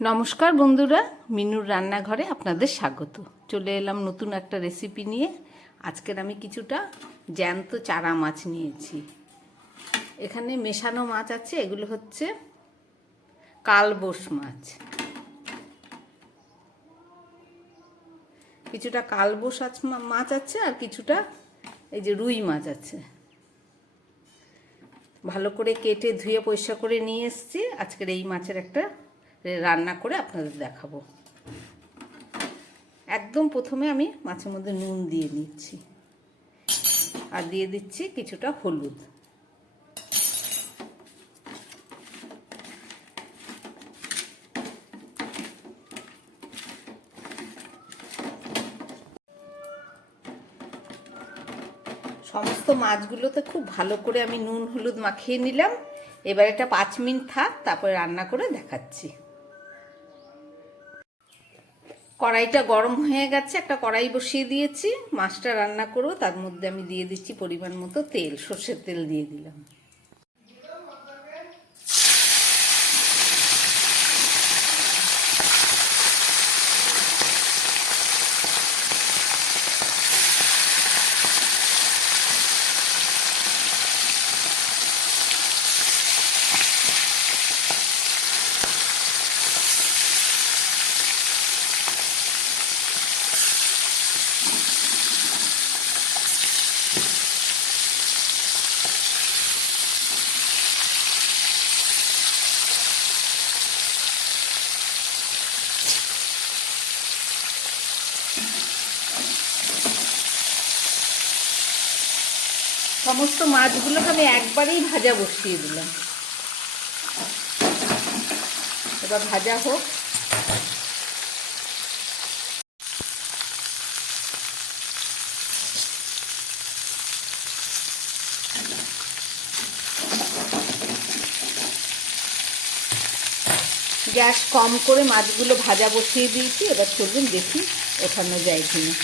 নমস্কার বন্ধুরা, মিনুর রান্নাঘরে আপনাদের স্বাগত। চলে এলাম নতুন একটা রেসিপি নিয়ে। আজকের আমি কিছুটা জ্যান্ত চারা মাছ নিয়েছি। এখানে মেশানো মাছ আছে, এগুলো হচ্ছে কালবোস মাছ। কিছুটা কালবোস মাছ আছে আর কিছুটা এই যে রুই মাছ আছে। ভালো করে কেটে ধুয়ে পরিষ্কার করে নিয়ে এসেছি। আজকের এই মাছের একটা রান্না করে আপনাদের দেখাবো। একদম প্রথমে আমি মাছের মধ্যে নুন দিয়ে নিচ্ছি আর দিয়ে দিচ্ছি কিছুটা হলুদ। সমস্ত মাছগুলোতে খুব ভালো করে আমি নুন হলুদ মাখিয়ে নিলাম। এবার এটা 5 মিনিট থাক, তারপরে রান্না করে দেখাচ্ছি। কড়াইটা গরম হয়ে গেছে, একটা কড়াই বসিয়ে দিয়েছি। মাছটা রান্না করব, তার মধ্যে আমি দিয়ে দিচ্ছি পরিমাণ মতো তেল। সর্ষের তেল দিয়ে দিলাম। সমস্ত মাছগুলোকে আমি একবারেই ভাজা বসিয়ে দিলাম। এবার ভাজা হোক। গ্যাস কম করে মাছগুলো ভাজা বসিয়ে দিয়েছি। এবার চলুন দেখি ওঠানো যায় কিনা।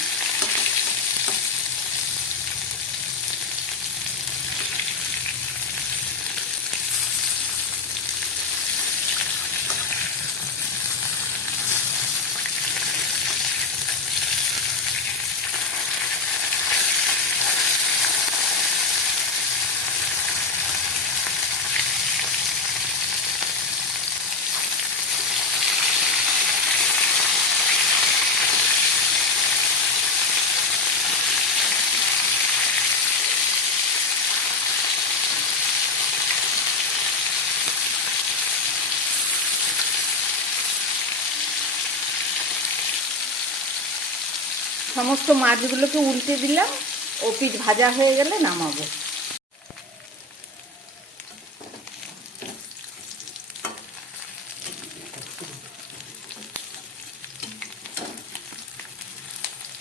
সমস্ত মাছগুলোকে উল্টে দিলাম। ও পিঠ ভাজা হয়ে গেলে নামাবো।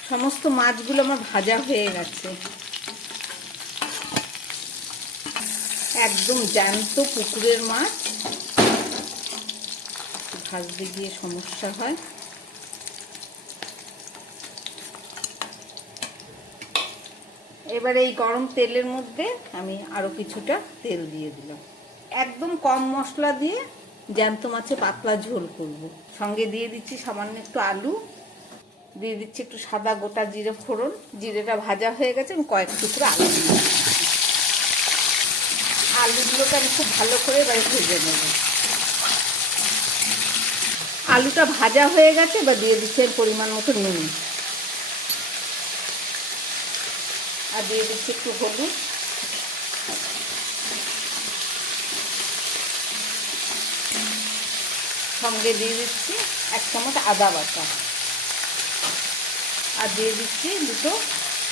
সমস্ত মাছগুলো আমার ভাজা হয়ে গেছে। একদম জ্যান্ত পুকুরের মাছ, ভাজতে গিয়ে সমস্যা হয়। এবারে এই গরম তেলের মধ্যে আমি আরও কিছুটা তেল দিয়ে দিলাম। একদম কম মশলা দিয়ে জ্যান্ত মাছে পাতলা ঝোল করব। সঙ্গে দিয়ে দিচ্ছি সামান্য একটু আলু, দিয়ে দিচ্ছি একটু সাদা গোটা জিরে ফোড়ন। জিরেটা ভাজা হয়ে গেছে, আমি কয়েক টুকরো আলু দিয়ে আলুগুলোকে আমি খুব ভালো করে এবারে ভেজে নেব। আলুটা ভাজা হয়ে গেছে, এবার দিয়ে দিচ্ছি পরিমাণ মতো নুন আর দিয়ে দিচ্ছি একটু হলুদ। সঙ্গে দিয়ে দিচ্ছি 1 চামচ আদা বাটা আর দিয়ে দিচ্ছি 2টো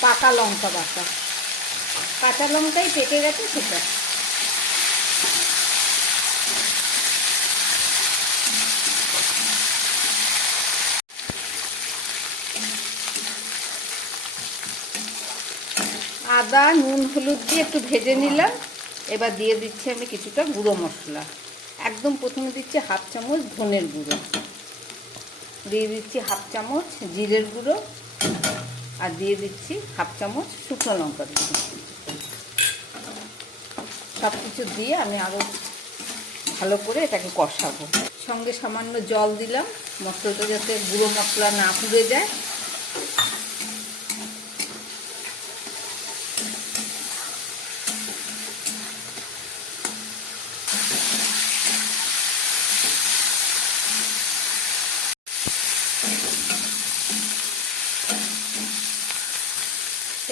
পাকা লঙ্কা বাটা। কাঁচা লঙ্কাই পেকে গেছে সেটা। আদা নুন হলুদ দিয়ে একটু ভেজে নিলাম। এবার দিয়ে দিচ্ছি আমি কিছুটা গুঁড়ো মশলা। একদম প্রথমে দিচ্ছি 1/2 চামচ ধনের গুঁড়ো, দিয়ে দিচ্ছি 1/2 চামচ জিরের গুঁড়ো আর দিয়ে দিচ্ছি 1/2 চামচ শুকনো লঙ্কার গুঁড়ো। সব কিছু দিয়ে আমি আরও ভালো করে এটাকে কষাবো। সঙ্গে সামান্য জল দিলাম, মশলাটা যাতে গুঁড়ো মশলা না পুড়ে যায়।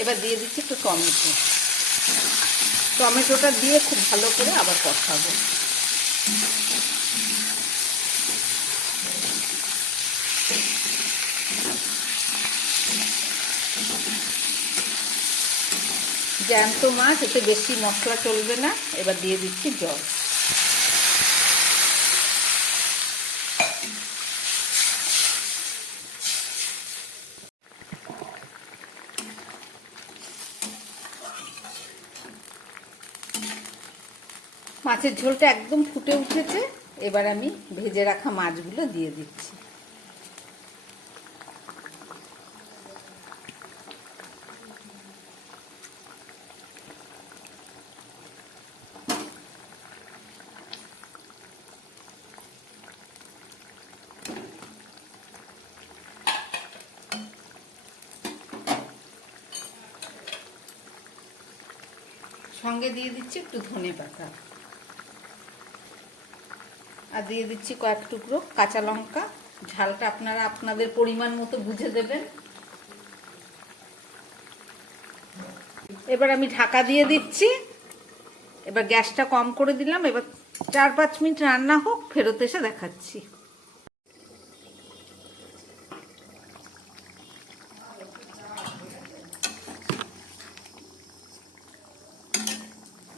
এবার দিয়ে দিচ্ছি একটু টমেটো। টমেটোটা দিয়ে খুব ভালো করে আবার কষাবো। জ্যান্ত মাছ, এতে বেশি মশলা চলবে না। এবার দিয়ে দিচ্ছি জল। মাছের ঝোলটা একদম ফুটে উঠেছে। এবার আমি ভেজে রাখা মাছগুলো দিয়ে দিচ্ছি। সঙ্গে দিয়ে দিচ্ছি একটু ধনে পাতা, আর দিয়ে দিচ্ছি কয়েক টুকরো কাঁচা লঙ্কা। ঝালটা আপনারা আপনাদের পরিমাণ মতো বুঝে দেবেন। এবার আমি ঢাকা দিয়ে দিচ্ছি। এবার গ্যাসটা কম করে দিলাম। এবার 4-5 মিনিট রান্না হোক, ফেরত এসে দেখাচ্ছি।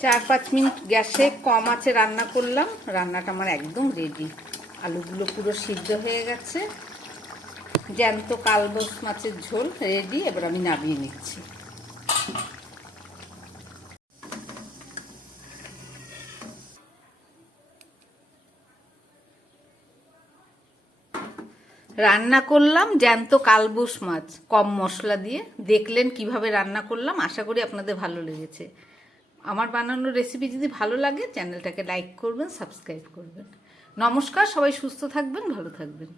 4-5 মিনিট গ্যাসে কম আঁচে রান্না করলাম। রান্নাটা আমার একদম রেডি। আলুগুলো পুরো সিদ্ধ হয়ে গেছে। জ্যান্ত কালবোস মাছের ঝোল রেডি। এবার আমি নামিয়ে নিচ্ছি। রান্না করলাম জ্যান্ত কালবোস মাছ কম মশলা দিয়ে। দেখলেন কিভাবে রান্না করলাম। আশা করি আপনাদের ভালো লেগেছে। আমার বানানো রেসিপি যদি ভালো লাগে, চ্যানেলটাকে লাইক করবেন, সাবস্ক্রাইব করবেন। নমস্কার, সবাই সুস্থ থাকবেন, ভালো থাকবেন।